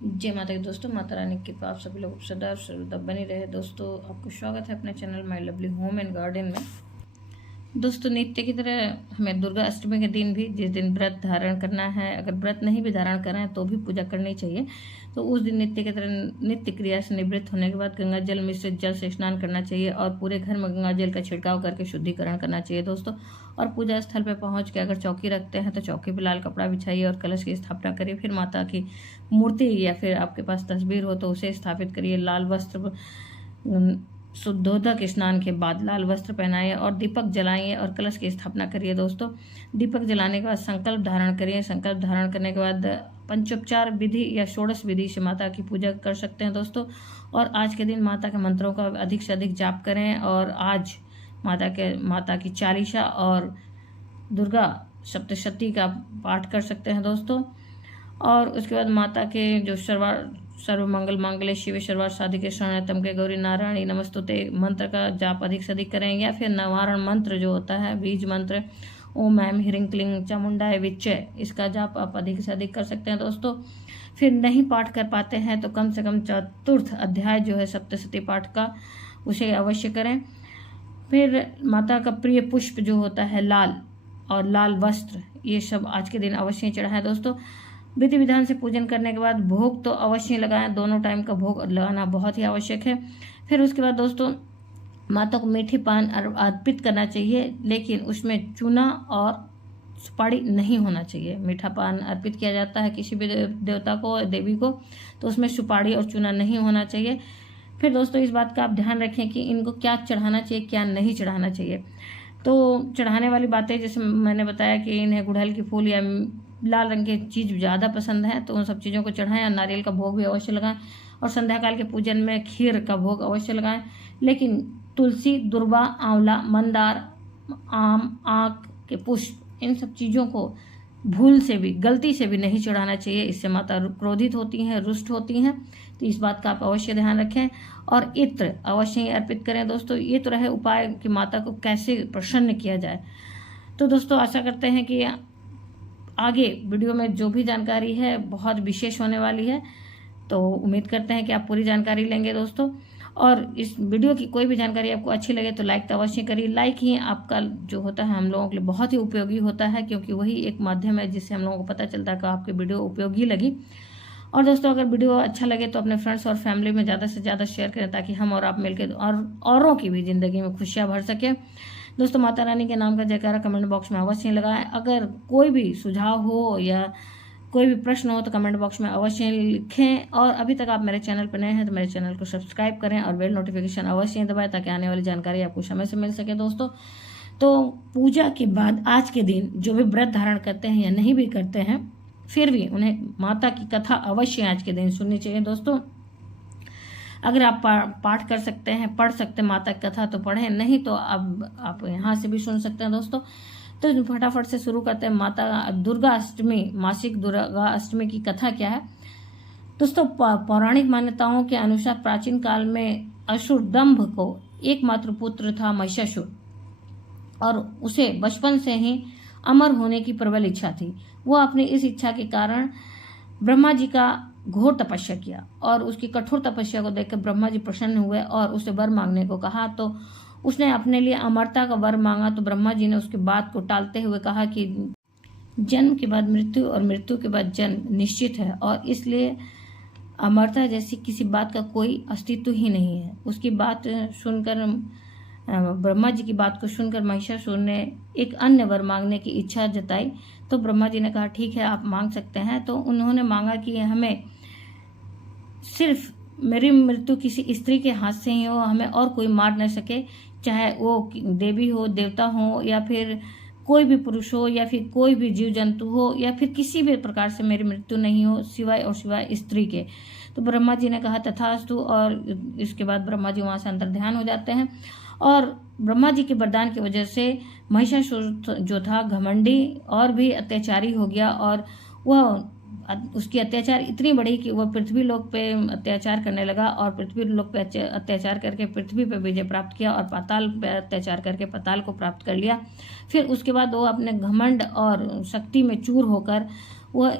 जय माता की दोस्तों, माता रानी की कृपा आप सभी लोग सदा सर्वदा बनी रहे। दोस्तों, आपको स्वागत है अपने channel my lovely home and garden में। दोस्तों, नित्य की तरह हमें दुर्गा अष्टमी के दिन भी, जिस दिन व्रत धारण करना है, अगर व्रत नहीं भी धारण कर रहे हैं तो भी पूजा करनी चाहिए। तो उस दिन नित्य की तरह नित्य क्रिया से निवृत्त होने के बाद गंगा जल मिश्रित जल से स्नान करना चाहिए और पूरे घर में गंगा जल का छिड़काव करके शुद्धिकरण करना चाहिए दोस्तों। और पूजा स्थल पर पहुंच के अगर चौकी रखते हैं तो चौकी पर लाल कपड़ा बिछाइए और कलश की स्थापना करिए। फिर माता की मूर्ति या फिर आपके पास तस्वीर हो तो उसे स्थापित करिए। लाल वस्त्र शुद्धोदक स्नान के बाद लाल वस्त्र पहनाइए और दीपक जलाइए और कलश की स्थापना करिए दोस्तों। दीपक जलाने के बाद संकल्प धारण करिए। संकल्प धारण करने के बाद पंचोपचार विधि या षोडश विधि से माता की पूजा कर सकते हैं दोस्तों। और आज के दिन माता के मंत्रों का अधिक से अधिक जाप करें। और आज माता की चालीसा और दुर्गा सप्तशती का पाठ कर सकते हैं दोस्तों। और उसके बाद माता के जो सर्व मंगल मांगल्ये शिवे सर्वार्थ साधिके शरण्यतम के गौरी नारायणी नमस्तुते मंत्र का जाप अधिक से अधिक करें। या फिर नवारण मंत्र जो होता है, बीज मंत्र, ओम ऐम ह्रीं क्लीं चामुंडाय विच्चे, इसका जाप आप अधिक से अधिक कर सकते हैं दोस्तों। फिर नहीं पाठ कर पाते हैं तो कम से कम चतुर्थ अध्याय जो है सप्तशती पाठ का, उसे अवश्य करें। फिर माता का प्रिय पुष्प जो होता है लाल और लाल वस्त्र, ये सब आज के दिन अवश्य चढ़ाएं दोस्तों। विधि विधान से पूजन करने के बाद भोग तो अवश्य लगाएं। दोनों टाइम का भोग लगाना बहुत ही आवश्यक है। फिर उसके बाद दोस्तों माता को मीठी पान अर्पित करना चाहिए, लेकिन उसमें चूना और सुपारी नहीं होना चाहिए। मीठा पान अर्पित किया जाता है किसी भी देवता को, देवी को, तो उसमें सुपारी और चूना नहीं होना चाहिए। फिर दोस्तों इस बात का आप ध्यान रखें कि इनको क्या चढ़ाना चाहिए, क्या नहीं चढ़ाना चाहिए। तो चढ़ाने वाली बातें जैसे मैंने बताया कि इन्हें गुड़हल की फूल या लाल रंग की चीज़ ज़्यादा पसंद है तो उन सब चीज़ों को चढ़ाएं। और नारियल का भोग भी अवश्य लगाएं और संध्या काल के पूजन में खीर का भोग अवश्य लगाएं। लेकिन तुलसी, दुर्वा, आंवला, मंदार, आम, आक के पुष्प, इन सब चीज़ों को भूल से भी, गलती से भी नहीं चढ़ाना चाहिए। इससे माता क्रोधित होती हैं, रुष्ट होती हैं। तो इस बात का आप अवश्य ध्यान रखें। और इत्र अवश्य ही अर्पित करें दोस्तों। ये तो रहे उपाय कि माता को कैसे प्रसन्न किया जाए। तो दोस्तों आशा करते हैं कि आगे वीडियो में जो भी जानकारी है बहुत विशेष होने वाली है, तो उम्मीद करते हैं कि आप पूरी जानकारी लेंगे दोस्तों। और इस वीडियो की कोई भी जानकारी आपको अच्छी लगे तो लाइक तो अवश्य करिए। लाइक ही आपका जो होता है हम लोगों के लिए बहुत ही उपयोगी होता है, क्योंकि वही एक माध्यम है जिससे हम लोगों को पता चलता है कि आपकी वीडियो उपयोगी लगी। और दोस्तों अगर वीडियो अच्छा लगे तो अपने फ्रेंड्स और फैमिली में ज़्यादा से ज़्यादा शेयर करें, ताकि हम और आप मिलकर औरों की भी ज़िंदगी में खुशियाँ भर सकें। दोस्तों माता रानी के नाम का जयकारा कमेंट बॉक्स में अवश्य लगाएं। अगर कोई भी सुझाव हो या कोई भी प्रश्न हो तो कमेंट बॉक्स में अवश्य लिखें। और अभी तक आप मेरे चैनल पर नए हैं तो मेरे चैनल को सब्सक्राइब करें और बेल नोटिफिकेशन अवश्य दबाएं, ताकि आने वाली जानकारी आपको समय से मिल सके दोस्तों। तो पूजा के बाद आज के दिन जो भी व्रत धारण करते हैं या नहीं भी करते हैं, फिर भी उन्हें माता की कथा अवश्य आज के दिन सुननी चाहिए दोस्तों। अगर आप पाठ कर सकते हैं, पढ़ सकते हैं माता की कथा तो पढ़ें, नहीं तो अब आप यहाँ से भी सुन सकते हैं दोस्तों। तो फटाफट से शुरू करते हैं। माता दुर्गा अष्टमी, मासिक दुर्गा अष्टमी की कथा क्या है दोस्तों। पौराणिक मान्यताओं के अनुसार प्राचीन काल में असुर दंभ को एकमात्र पुत्र था महिषासुर, और उसे बचपन से ही अमर होने की प्रबल इच्छा थी। वो अपनी इस इच्छा के कारण ब्रह्मा जी का घोर तपस्या किया, और उसकी कठोर तपस्या को देखकर ब्रह्मा जी प्रसन्न हुए और उसे वर मांगने को कहा। तो उसने अपने लिए अमरता का वर मांगा। तो ब्रह्मा जी ने उसके बात को टालते हुए कहा कि जन्म के बाद मृत्यु और मृत्यु के बाद जन्म निश्चित है, और इसलिए अमरता जैसी किसी बात का कोई अस्तित्व ही नहीं है। उसकी बात सुनकर, ब्रह्मा जी की बात को सुनकर महिषासुर ने एक अन्य वर मांगने की इच्छा जताई। तो ब्रह्मा जी ने कहा ठीक है, आप मांग सकते हैं। तो उन्होंने मांगा कि हमें सिर्फ मेरी मृत्यु किसी स्त्री के हाथ से ही हो, हमें और कोई मार न सके, चाहे वो देवी हो, देवता हो, या फिर कोई भी पुरुष हो, या फिर कोई भी जीव जंतु हो, या फिर किसी भी प्रकार से मेरी मृत्यु नहीं हो सिवाय और सिवाय स्त्री के। तो ब्रह्मा जी ने कहा तथास्तु। और इसके बाद ब्रह्मा जी वहाँ से अंतर ध्यान हो जाते हैं। और ब्रह्मा जी के वरदान की वजह से महिषासुर जो था घमंडी और भी अत्याचारी हो गया, और वह उसकी अत्याचार इतनी बढ़ी कि वह पृथ्वी लोक पे अत्याचार करने लगा, और पृथ्वी लोक पे अत्याचार करके पृथ्वी पे विजय प्राप्त किया, और पाताल पे अत्याचार करके पाताल को प्राप्त कर लिया। फिर उसके बाद वो अपने घमंड और शक्ति में चूर होकर वह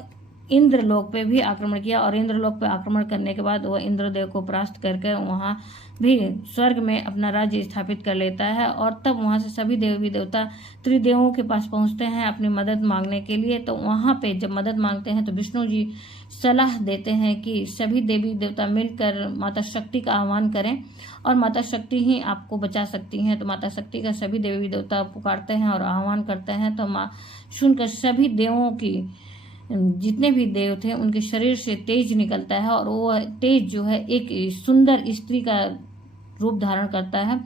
इंद्रलोक पे भी आक्रमण किया और इंद्रलोक पे आक्रमण करने के बाद वह इंद्रदेव को परास्त करके वहाँ भी स्वर्ग में अपना राज्य स्थापित कर लेता है। और तब वहाँ से सभी देवी देवता त्रिदेवों के पास पहुँचते हैं अपनी मदद मांगने के लिए। तो वहाँ पे जब मदद मांगते हैं तो विष्णु जी सलाह देते हैं कि सभी देवी देवता मिलकर माता शक्ति का आह्वान करें और माता शक्ति ही आपको बचा सकती हैं। तो माता शक्ति का सभी देवी देवता पुकारते हैं और आह्वान करते हैं। तो माँ सुनकर सभी देवों की, जितने भी देव थे उनके शरीर से तेज निकलता है और वो तेज जो है एक सुंदर स्त्री का रूप धारण करता है।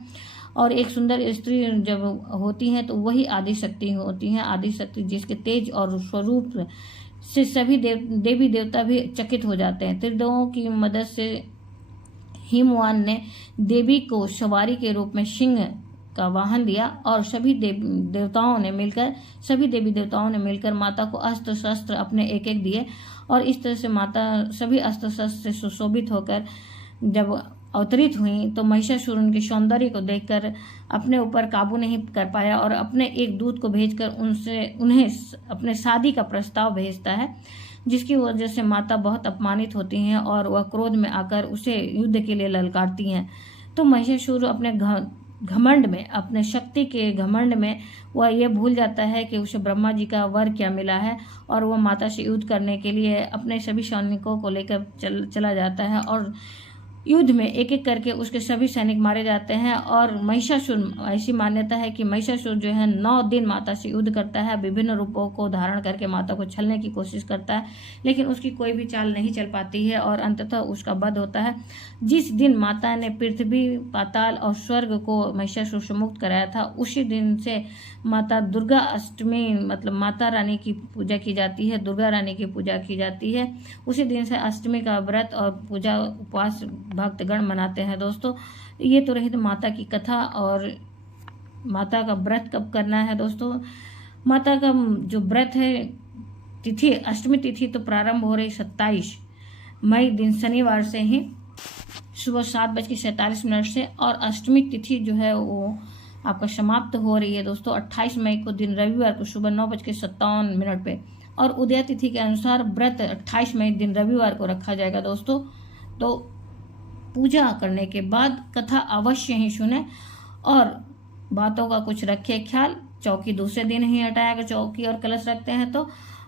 और एक सुंदर स्त्री जब होती हैं तो वही आदि शक्ति होती हैं। आदि शक्ति जिसके तेज और स्वरूप से सभी देवी देवता भी चकित हो जाते हैं। त्रिदेवों की मदद से हिमवान ने देवी को सवारी के रूप में सिंह का वाहन दिया और सभी देवी देवताओं ने मिलकर माता को अस्त्र शस्त्र अपने एक एक दिए। और इस तरह से माता सभी अस्त्र शस्त्र से सुशोभित होकर जब अवतरित हुई तो महिषासुर उनके सौंदर्य को देखकर अपने ऊपर काबू नहीं कर पाया और अपने एक दूत को भेजकर उन्हें अपने शादी का प्रस्ताव भेजता है, जिसकी वजह से माता बहुत अपमानित होती हैं और वह क्रोध में आकर उसे युद्ध के लिए ललकारती हैं। तो महिषासुर अपने घमंड में, अपने शक्ति के घमंड में वह ये भूल जाता है कि उसे ब्रह्मा जी का वर क्या मिला है और वह माता से युद्ध करने के लिए अपने सभी सैनिकों को लेकर चला जाता है। और युद्ध में एक एक करके उसके सभी सैनिक मारे जाते हैं। और महिषासुर, ऐसी मान्यता है कि महिषासुर जो है 9 दिन माता से युद्ध करता है, विभिन्न रूपों को धारण करके माता को छलने की कोशिश करता है, लेकिन उसकी कोई भी चाल नहीं चल पाती है और अंततः उसका वध होता है। जिस दिन माता ने पृथ्वी, पाताल और स्वर्ग को महिषासुर से मुक्त कराया था, उसी दिन से माता दुर्गा अष्टमी मतलब माता रानी की पूजा की जाती है, दुर्गा रानी की पूजा की जाती है। उसी दिन से अष्टमी का व्रत और पूजा उपवास भक्तगण मनाते हैं। दोस्तों, ये तो रही माता की कथा। और माता का व्रत कब करना है दोस्तों? माता का जो व्रत है, तिथि अष्टमी तिथि तो प्रारंभ हो रही 27 मई दिन शनिवार से ही सुबह 7:47 से, और अष्टमी तिथि जो है वो आपका समाप्त हो रही है दोस्तों 28 मई को दिन रविवार को सुबह 9:57 पे। और उदय तिथि के अनुसार व्रत 28 मई दिन रविवार को रखा जाएगा दोस्तों। तो पूजा करने के बाद कथा अवश्य ही सुने और बातों का कुछ रखे ख्याल। चौकी दूसरे दिन ही हटाया, अगर चौकी और कलश रखते हैं तो।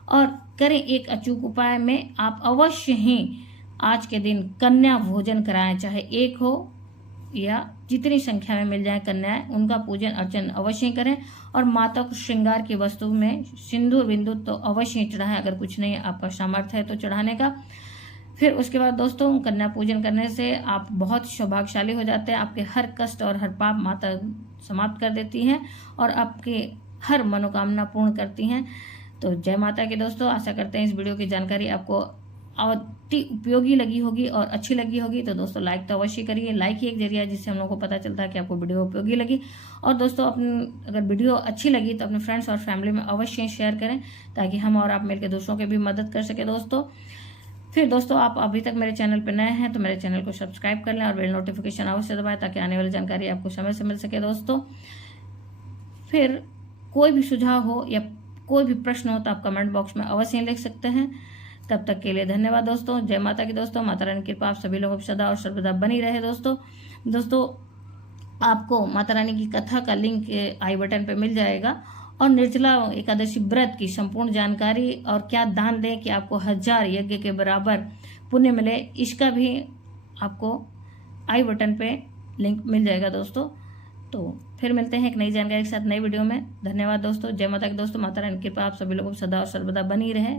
और करें एक अचूक उपाय में, आप अवश्य ही आज के दिन कन्या भोजन कराएं, चाहे एक हो या जितनी संख्या में मिल जाए कन्याएं, उनका पूजन अर्चन अवश्य करें। और माता को श्रृंगार की वस्तु में सिंदूर बिंदु तो अवश्य ही चढ़ाएं, अगर कुछ नहीं आपका सामर्थ्य है तो चढ़ाने का। फिर उसके बाद दोस्तों, कन्या पूजन करने से आप बहुत सौभाग्यशाली हो जाते हैं। आपके हर कष्ट और हर पाप माता समाप्त कर देती हैं और आपके हर मनोकामना पूर्ण करती हैं। तो जय माता की दोस्तों। आशा करते हैं इस वीडियो की जानकारी आपको अति उपयोगी लगी होगी और अच्छी लगी होगी। तो दोस्तों लाइक तो अवश्य करिए, लाइक ही एक जरिया है जिससे हम लोग को पता चलता है कि आपको वीडियो उपयोगी लगी। और दोस्तों अगर वीडियो अच्छी लगी तो अपने फ्रेंड्स और फैमिली में अवश्य शेयर करें, ताकि हम और आप मिलकर दूसरों की भी मदद कर सके दोस्तों। फिर दोस्तों, आप अभी तक मेरे चैनल पर नए हैं तो मेरे चैनल को सब्सक्राइब कर लें और बेल नोटिफिकेशन अवश्य दबाएं, ताकि आने वाली जानकारी आपको समय से मिल सके दोस्तों। फिर कोई भी सुझाव हो या कोई भी प्रश्न हो तो आप कमेंट बॉक्स में अवश्य लिख सकते हैं। तब तक के लिए धन्यवाद दोस्तों। जय माता की दोस्तों। माता रानी की कृपा आप सभी लोगों पर सदा और सर्वदा बनी रहे दोस्तों। आपको माता रानी की कथा का लिंक आई बटन पे मिल जाएगा और निर्जला एकादशी व्रत की संपूर्ण जानकारी और क्या दान दें कि आपको 1000 यज्ञ के बराबर पुण्य मिले, इसका भी आपको आई बटन पे लिंक मिल जाएगा दोस्तों। तो फिर मिलते हैं एक नई जानकारी के साथ नई वीडियो में। धन्यवाद दोस्तों। जय माता की दोस्तों। माता रानी की कृपा आप सभी लोगों को सदा और सर्वदा बनी रहे।